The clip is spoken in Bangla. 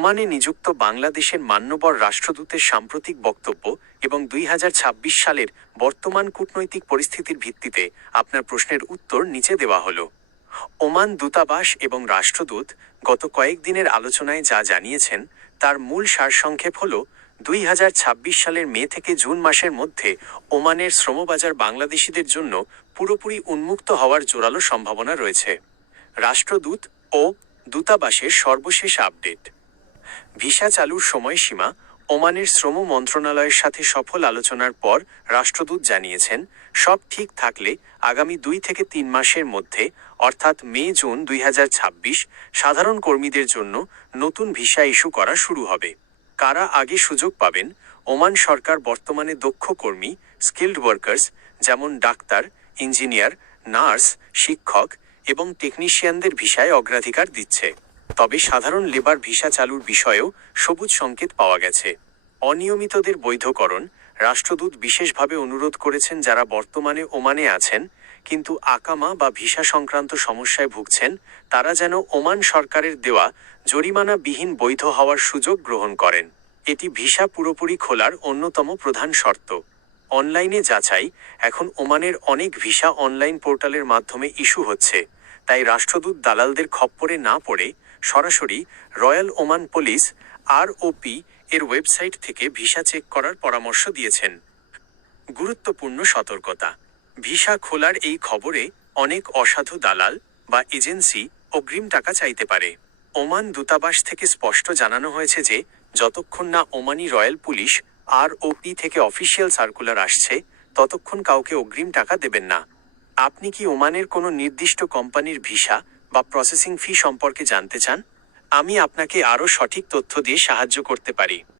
ওমানে নিযুক্ত বাংলাদেশের মান্যবর রাষ্ট্রদূতের সাম্প্রতিক বক্তব্য এবং 2026 সালের বর্তমান কূটনৈতিক পরিস্থিতির ভিত্তিতে আপনার প্রশ্নের উত্তর নিচে দেওয়া হলো। ওমান দূতাবাস এবং রাষ্ট্রদূত গত কয়েকদিনের আলোচনায় যা জানিয়েছেন তার মূল সারসংক্ষেপ হল 2026 সালের মে থেকে জুন মাসের মধ্যে ওমানের শ্রমবাজার বাংলাদেশিদের জন্য পুরোপুরি উন্মুক্ত হওয়ার জোরালো সম্ভাবনা রয়েছে। রাষ্ট্রদূত ও দূতাবাসের সর্বশেষ আপডেট। ভিসা চালুর সময়সীমা। ওমানের শ্রম মন্ত্রণালয়ের সাথে সফল আলোচনার পর রাষ্ট্রদূত জানিয়েছেন, সব ঠিক থাকলে আগামী 2 থেকে 3 মাসের মধ্যে অর্থাৎ মে জুন 2026 সাধারণ কর্মীদের জন্য নতুন ভিসা ইস্যু করা শুরু হবে। কারা আগে সুযোগ পাবেন? ওমান সরকার বর্তমানে দক্ষ কর্মী, স্কিল্ড ওয়ার্কার্স যেমন ডাক্তার, ইঞ্জিনিয়ার, নার্স, শিক্ষক এবং টেকনিশিয়ানদের ভিসায় অগ্রাধিকার দিচ্ছে। তবে সাধারণ লেবার ভিসা চালুর বিষয়েও সবুজ সংকেত পাওয়া গেছে। অনিয়মিতদের বৈধকরণ। রাষ্ট্রদূত বিশেষভাবে অনুরোধ করেছেন যারা বর্তমানে ওমানে আছেন কিন্তু আকামা বা ভিসা সংক্রান্ত সমস্যায় ভুগছেন তারা যেন ওমান সরকারের দেওয়া জরিমানাবিহীন বৈধ হওয়ার সুযোগ গ্রহণ করেন। এটি ভিসা পুরোপুরি খোলার অন্যতম প্রধান শর্ত। অনলাইনে যাচাই। এখন ওমানের অনেক ভিসা অনলাইন পোর্টালের মাধ্যমে ইস্যু হচ্ছে, তাই রাষ্ট্রদূত দালালদের খপ্পরে না পড়ে সরাসরি রয়্যাল ওমান পুলিশ ROP এর ওয়েবসাইট থেকে ভিসা চেক করার পরামর্শ দিয়েছেন। গুরুত্বপূর্ণ সতর্কতা। ভিসা খোলার এই খবরে অনেক অসাধু দালাল বা এজেন্সি অগ্রিম টাকা চাইতে পারে। ওমান দূতাবাস থেকে স্পষ্ট জানানো হয়েছে যে যতক্ষণ না ওমানি রয়্যাল পুলিশ ROP থেকে অফিসিয়াল সার্কুলার আসছে ততক্ষণ কাউকে অগ্রিম টাকা দেবেন না। আপনি কি ওমানের কোনো নির্দিষ্ট কোম্পানির ভিসা বা প্রসেসিং ফি সম্পর্কে জানতে চান? আমি আপনাকে আরও সঠিক তথ্য দিয়ে সাহায্য করতে পারি।